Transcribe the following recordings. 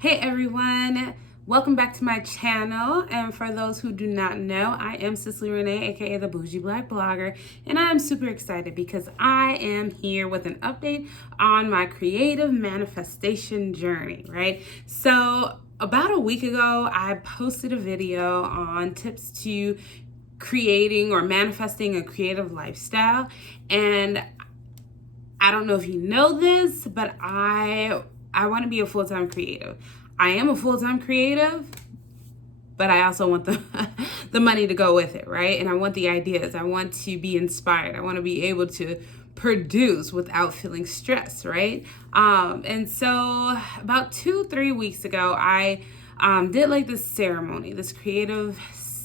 Hey everyone, welcome back to my channel. And for those who do not know, I am Cicely Renee, aka the Bougie Black Blogger, and I am super excited because I am here with an update on my creative manifestation journey, right? So about a week ago, I posted a video on tips to creating or manifesting a creative lifestyle. And I don't know if you know this, but I want to be a full-time creative. I am a full-time creative, but I also want the money to go with it, right? And I want the ideas. I want to be inspired. I want to be able to produce without feeling stressed, right? And so about 2-3 weeks ago, I did like this ceremony, this creative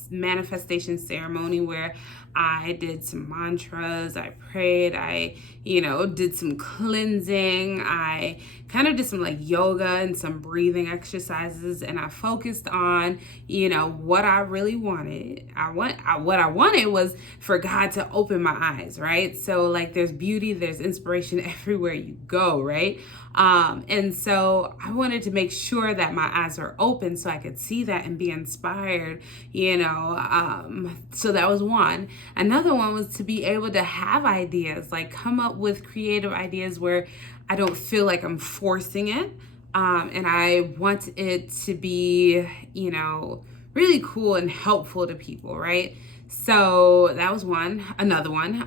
manifestation ceremony where I did some mantras, I prayed, I, did some cleansing, I kind of did some like yoga and some breathing exercises, and I focused on, what I really wanted. What I wanted was for God to open my eyes, right? So like there's beauty, there's inspiration everywhere you go, right? And so I wanted to make sure that my eyes were open so I could see that and be inspired, so that was one. Another one was to be able to have ideas, like come up with creative ideas where I don't feel like I'm forcing it. And I want it to be, really cool and helpful to people, right? So that was one. Another one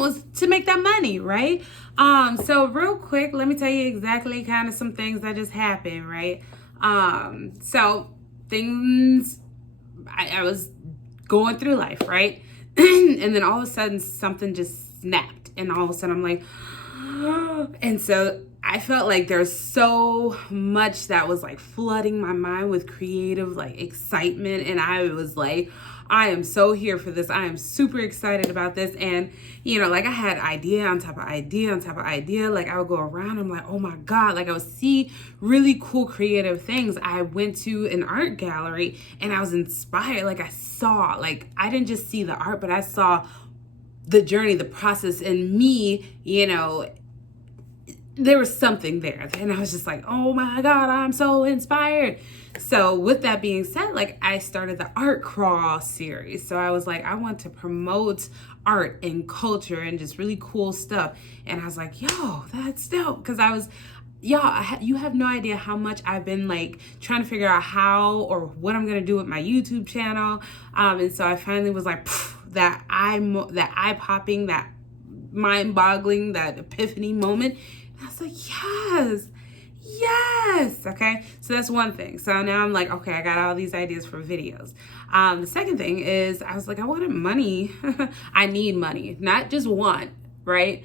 was to make that money, right? So real quick, let me tell you exactly kind of some things that just happened, right? So things, I was going through life, right? And then all of a sudden something just snapped, and all of a sudden I'm like, and so I felt like there's so much that was like flooding my mind with creative like excitement, and I was like, I am so here for this. I am super excited about this. And like I had idea on top of idea on top of idea. Like I would go around, I'm like, oh my God, like I would see really cool creative things. I went to an art gallery and I was inspired. Like I saw, like I didn't just see the art, but I saw the journey, the process, and me, there was something there. And I was just like, oh my God, I'm so inspired. So with that being said, like I started the art crawl series. So I was like, I want to promote art and culture and just really cool stuff. And I was like, yo, that's dope. Cause you have no idea how much I've been like trying to figure out how or what I'm going to do with my YouTube channel. And so I finally was like, that eye popping, that mind boggling, that epiphany moment. And I was like, yes. Okay. So that's one thing. So now I'm like, okay, I got all these ideas for videos. The second thing is I was like, I wanted money. I need money, not just want, right?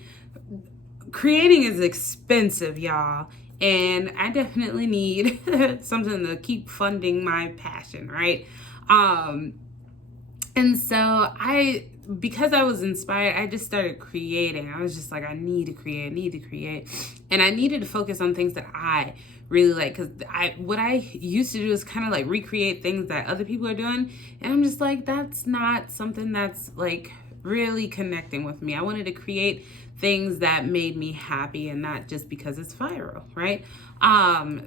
Creating is expensive, y'all. And I definitely need something to keep funding my passion, right? And so because I was inspired, I just started creating. I was just like, I need to create. And I needed to focus on things that I really like. Because what I used to do is kind of like recreate things that other people are doing. And I'm just like, that's not something that's like really connecting with me. I wanted to create things that made me happy and not just because it's viral, right?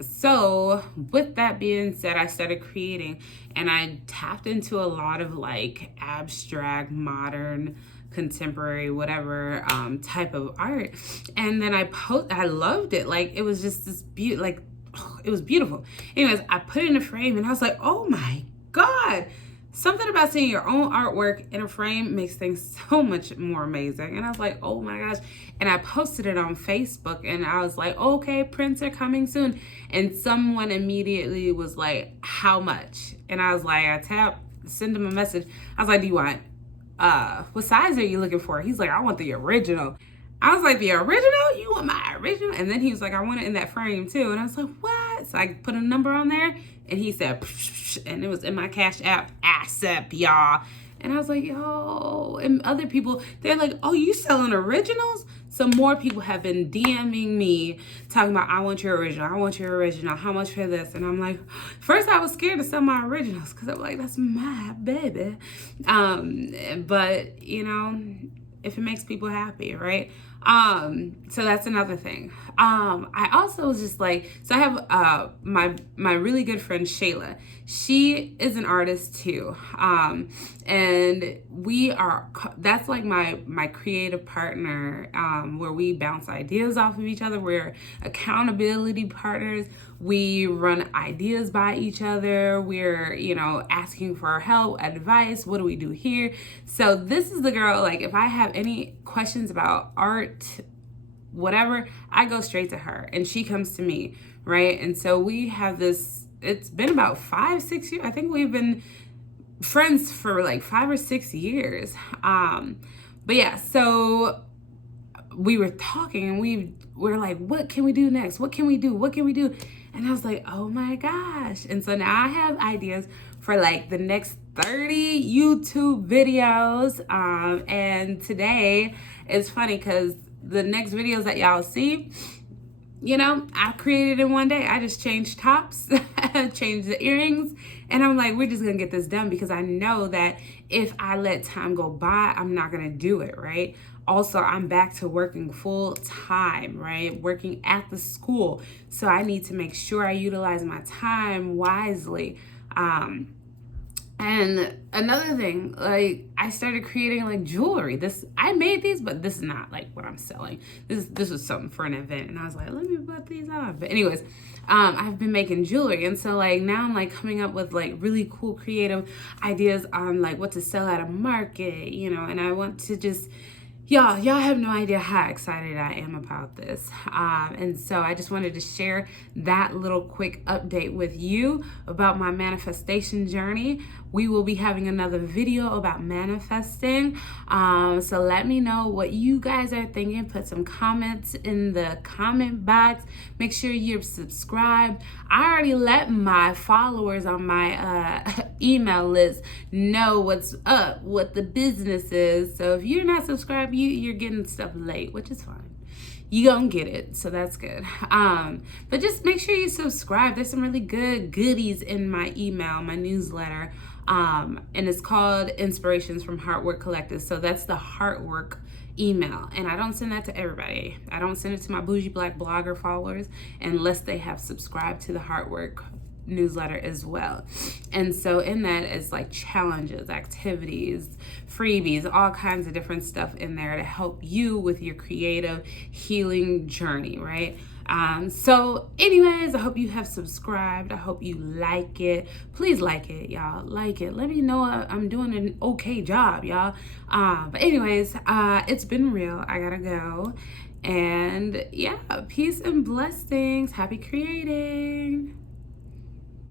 So with that being said, I started creating and I tapped into a lot of like abstract, modern, contemporary, whatever type of art. And then I loved it. Like it was just this it was beautiful. Anyways, I put it in a frame and I was like, oh my God. Something about seeing your own artwork in a frame makes things so much more amazing. And I was like, oh my gosh. And I posted it on Facebook and I was like, okay, prints are coming soon. And someone immediately was like, how much? And I was like, send him a message. I was like, do you want, what size are you looking for? He's like, I want the original. I was like, the original? You want my original? And then he was like, I want it in that frame too. And I was like, what? So I put a number on there and he said, and it was in my Cash App, ASAP, y'all. And I was like, yo, and other people, they're like, oh, you selling originals? So more people have been DMing me talking about, I want your original. How much for this? And I'm like, first I was scared to sell my originals because I'm like, that's my baby. But, if it makes people happy, right? So that's another thing. I also was just like, so I have my really good friend Shayla. She is an artist too. And that's like my creative partner, where we bounce ideas off of each other. We're accountability partners. We run ideas by each other. We're, asking for help, advice. What do we do here? So this is the girl, like, if I have any questions about art, whatever, I go straight to her and she comes to me, right? And so we have this, it's been about 5-6 years. I think we've been friends for like 5 or 6 years. But yeah, so we were talking and we were like, what can we do next? What can we do? What can we do? And I was like, oh my gosh. And so now I have ideas for like the next 30 YouTube videos. And today is funny because the next videos that y'all see, I created in one day. I just changed tops, changed the earrings, and I'm like, we're just gonna get this done because I know that if I let time go by, I'm not gonna do it, right? Also, I'm back to working full time, right? Working at the school. So I need to make sure I utilize my time wisely. And another thing, like, I started creating like jewelry. I made these, but this is not like what I'm selling. This was something for an event, and I was like, let me put these on. But anyways, I've been making jewelry, and so like now I'm like coming up with like really cool creative ideas on like what to sell at a market, and I want to just, y'all have no idea how excited I am about this. And so I just wanted to share that little quick update with you about my manifestation journey. We will be having another video about manifesting. So let me know what you guys are thinking. Put some comments in the comment box. Make sure you're subscribed. I already let my followers on my email list know what's up, what the business is. So if you're not subscribed, you're getting stuff late, which is fine. You gonna get it, so that's good. But just make sure you subscribe. There's some really good goodies in my email, my newsletter, and it's called Inspirations from Heart Work Collective. So that's the Heart Work email, and I don't send that to everybody. I don't send it to my bougie black blogger followers unless they have subscribed to the Heart Work newsletter as well. And so in that is like challenges, activities, freebies, all kinds of different stuff in there to help you with your creative healing journey, right? So anyways, I hope you have subscribed. I hope you like it. Please like it, y'all. Like it. Let me know I'm doing an okay job, y'all. But anyways, it's been real. I gotta go. And yeah, peace and blessings. Happy creating.